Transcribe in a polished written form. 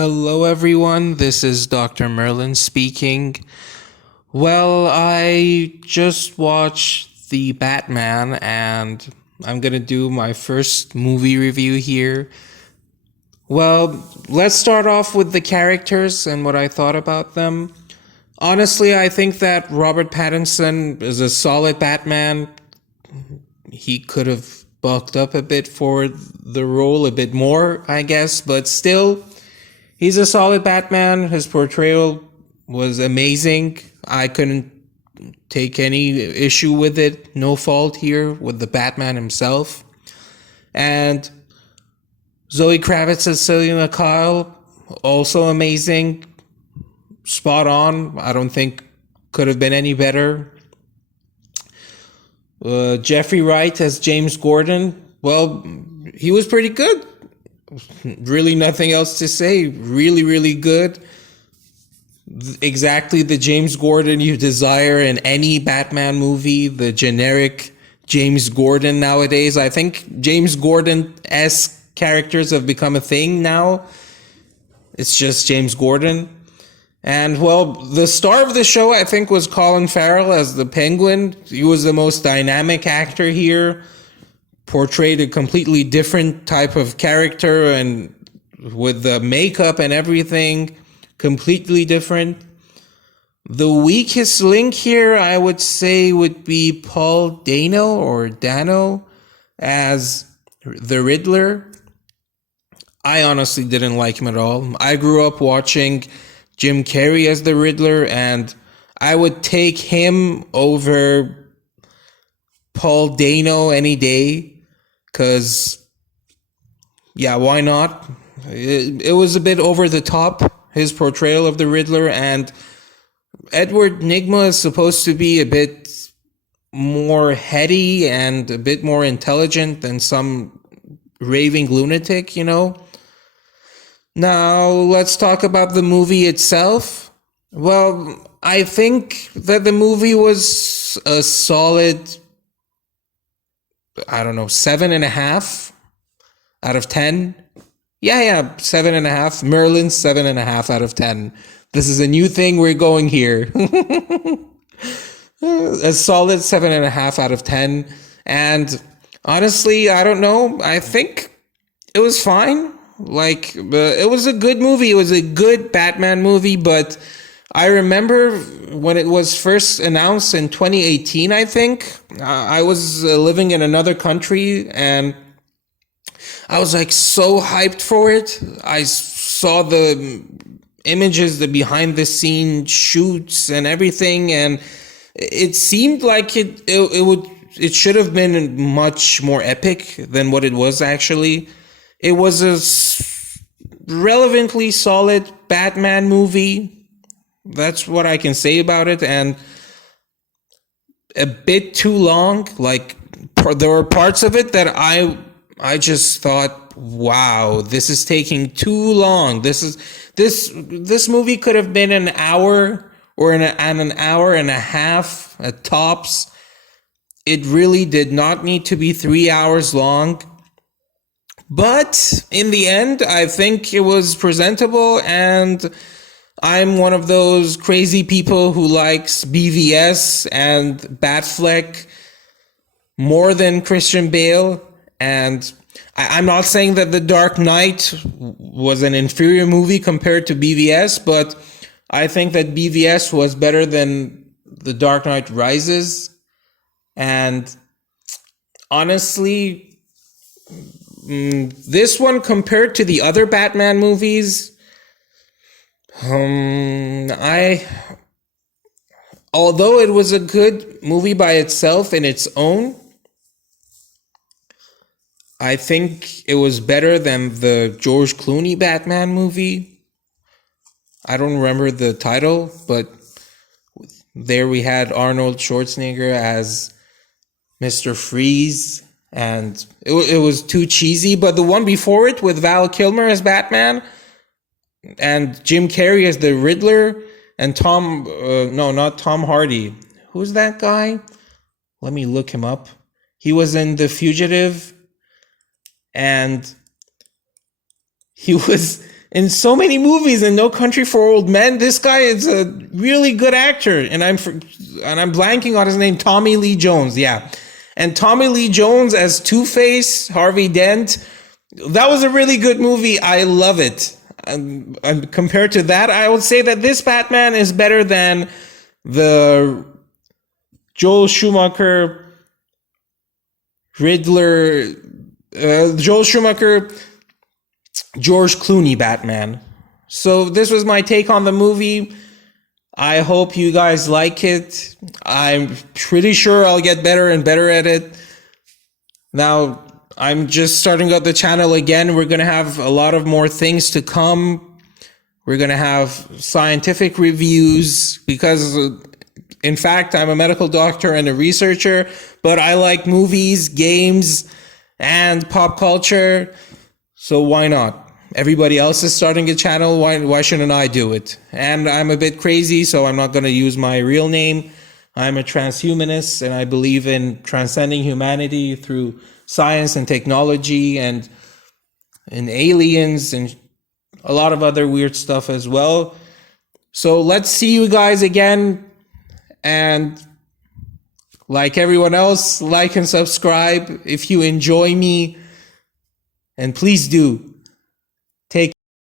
Hello, everyone. This is Dr. Merlin speaking. Well, I just watched The Batman, and I'm gonna do my first movie review here. Well, let's start off with the characters and what I thought about them. Honestly, I think that Robert Pattinson is a solid Batman. He could have bulked up a bit for the role, a bit more, I guess, but still, he's a solid Batman. His portrayal was amazing. I couldn't take any issue with it. No fault here with the Batman himself. And Zoe Kravitz as Selina Kyle, also amazing. Spot on. I don't think could have been any better. Jeffrey Wright as James Gordon. Well, he was pretty good. Really nothing else to say. Really, really good. Exactly the James Gordon you desire in any Batman movie. The generic James Gordon nowadays. I think James Gordon-esque characters have become a thing now. It's just James Gordon. And, well, the star of the show, I think, was Colin Farrell as the Penguin. He was the most dynamic actor here. Portrayed a completely different type of character, and with the makeup and everything, completely different. The weakest link here, I would say, would be Paul Dano as the Riddler. I honestly didn't like him at all. I grew up watching Jim Carrey as the Riddler, and I would take him over Paul Dano any day. Because, yeah, why not? It was a bit over the top, his portrayal of the Riddler, and Edward Nygma is supposed to be a bit more heady and a bit more intelligent than some raving lunatic, you know? Now, let's talk about the movie itself. Well, I think that the movie was a solid, 7.5 out of 10. Yeah, 7.5. Merlin, 7.5 out of 10. This is a new thing we're going here. A solid 7.5 out of 10. And honestly, I don't know. I think it was fine. It was a good movie. It was a good Batman movie, but I remember when it was first announced in 2018, I think. I was living in another country, and I was so hyped for it. I saw the images, the behind the scene shoots and everything, and it seemed like it should have been much more epic than what it was actually. It was a relevantly solid Batman movie. That's what I can say about it. And a bit too long. There were parts of it that I just thought, wow, this is taking too long. This movie could have been an hour or an hour and a half at tops. It really did not need to be 3 hours long. But in the end, I think it was presentable, and I'm one of those crazy people who likes BVS and Batfleck more than Christian Bale. And I'm not saying that The Dark Knight was an inferior movie compared to BVS, but I think that BVS was better than The Dark Knight Rises. And honestly, this one compared to the other Batman movies, although it was a good movie by itself in its own, I think it was better than the George Clooney Batman movie. I don't remember the title, but there we had Arnold Schwarzenegger as Mr. Freeze, and it was too cheesy. But the one before it with Val Kilmer as Batman and Jim Carrey as the Riddler and not Tom Hardy. Who's that guy? Let me look him up. He was in The Fugitive, and he was in so many movies in No Country for Old Men. This guy is a really good actor, and I'm blanking on his name. Tommy Lee Jones, yeah. And Tommy Lee Jones as Two-Face, Harvey Dent. That was a really good movie. I love it. And compared to that, I would say that this Batman is better than the Joel Schumacher Riddler, Joel Schumacher, George Clooney Batman. So this was my take on the movie. I hope you guys like it. I'm pretty sure I'll get better and better at it. Now, I'm just starting up the channel again. We're going to have a lot of more things to come. We're going to have scientific reviews because, in fact, I'm a medical doctor and a researcher, but I like movies, games, and pop culture. So why not? Everybody else is starting a channel. Why shouldn't I do it? And I'm a bit crazy, so I'm not going to use my real name. I'm a transhumanist, and I believe in transcending humanity through science and technology and aliens and a lot of other weird stuff as well. So let's see you guys again. And like everyone else, like and subscribe if you enjoy me. And please do.